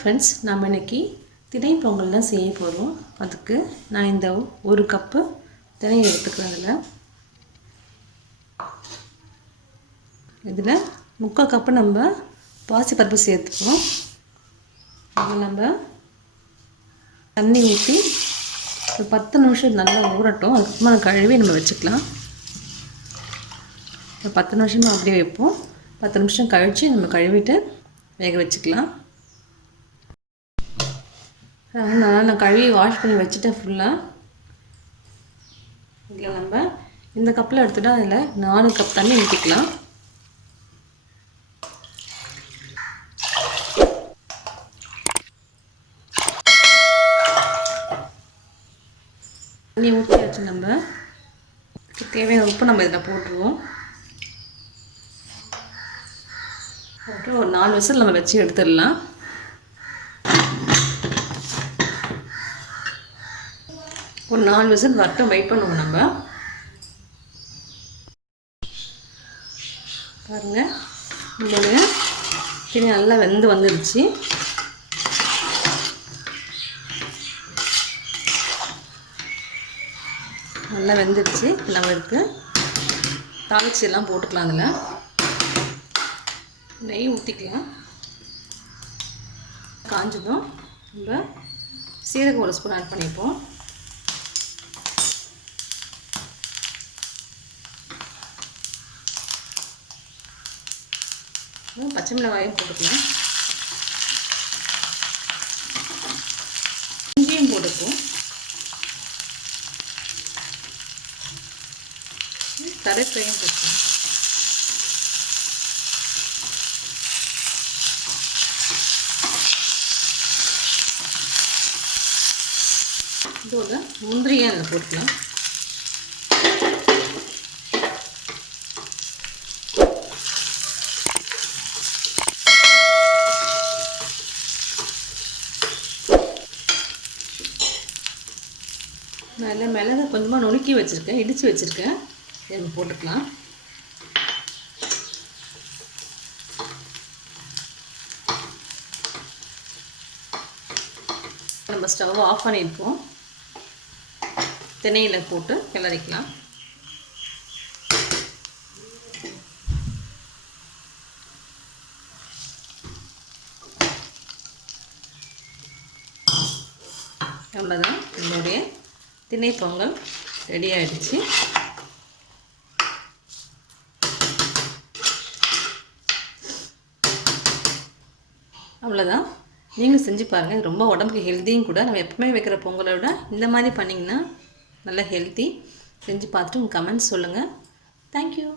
Friends, நம்ம இன்றைக்கி திணை பொங்கல் தான் செய்ய போகிறோம். அதுக்கு நான் இந்த 1 கப்பு திணை எடுத்துக்கிறேன். இதில் 3/4 கப்பு நம்ம பாசிப்பருப்பு சேர்த்துப்போம். அதில் நம்ம தண்ணி ஊற்றி ஒரு 10 நிமிஷம் நல்லா ஊறட்டும். அதுக்கப்புறமா கழுவி நம்ம வச்சுக்கலாம். ஒரு 10 நிமிஷமாக அப்படியே வைப்போம். 10 நிமிஷம் கழித்து நம்ம கழுவிட்டு வேக வச்சுக்கலாம். நான் கழுவி வாஷ் பண்ணி வச்சுட்டேன் ஃபுல்லாக. இதில் நம்ம இந்த கப்பில் எடுத்துகிட்டா அதில் 4 கப் தண்ணி ஊற்றிக்கலாம். தண்ணி ஊற்றியாச்சு. நம்ம தேவையான உப்பு நம்ம இதில் போட்டுருவோம். போட்டு ஒரு 4 விசில் நம்ம வச்சு எடுத்துடலாம். ஒரு 4 விசில் வரட்டும், வெயிட் பண்ணுவோம். நம்ம பாருங்கள், நம்மளுடைய திணை நல்லா வெந்து வந்துடுச்சு. நல்லா வெந்துடுச்சு. நம்ம இதுக்கு தாளிச்சி எல்லாம் போட்டுக்கலாம். அதில் நெய் ஊற்றிக்கலாம். காஞ்சதும் நம்ம சீரகம் 1 ஸ்பூன் ஆட் பண்ணிப்போம். பச்சை மிளகாயும் போட்டுக்கலாம். இஞ்சியும் போட்டுப்போம். கருவேப்பிலையும் போட்டுக்கலாம். இதோட முந்திரியும் அதில் போட்டுக்கலாம். அதில் மிளகு கொஞ்சமாக நுணுக்கி வச்சுருக்கேன், இடித்து வச்சுருக்கேன். இதை போட்டுக்கலாம். நம்ம ஸ்டவ் ஆஃப் பண்ணியிருப்போம். திணையில் போட்டு கிளறிக்கலாம். அவ்வளோதான், என்னுடைய திணை பொங்கல் ரெடி ஆகிடுச்சு. அவ்வளோதான், நீங்களும் செஞ்சு பாருங்கள். ரொம்ப உடம்புக்கு ஹெல்த்தியும் கூட. நம்ம எப்பவுமே வைக்கிற பொங்கலை விட இந்த மாதிரி பண்ணிங்கன்னா நல்லா ஹெல்த்தி. செஞ்சு பார்த்துட்டு உங்கள் கமெண்ட்ஸ் சொல்லுங்கள். தேங்க்யூ.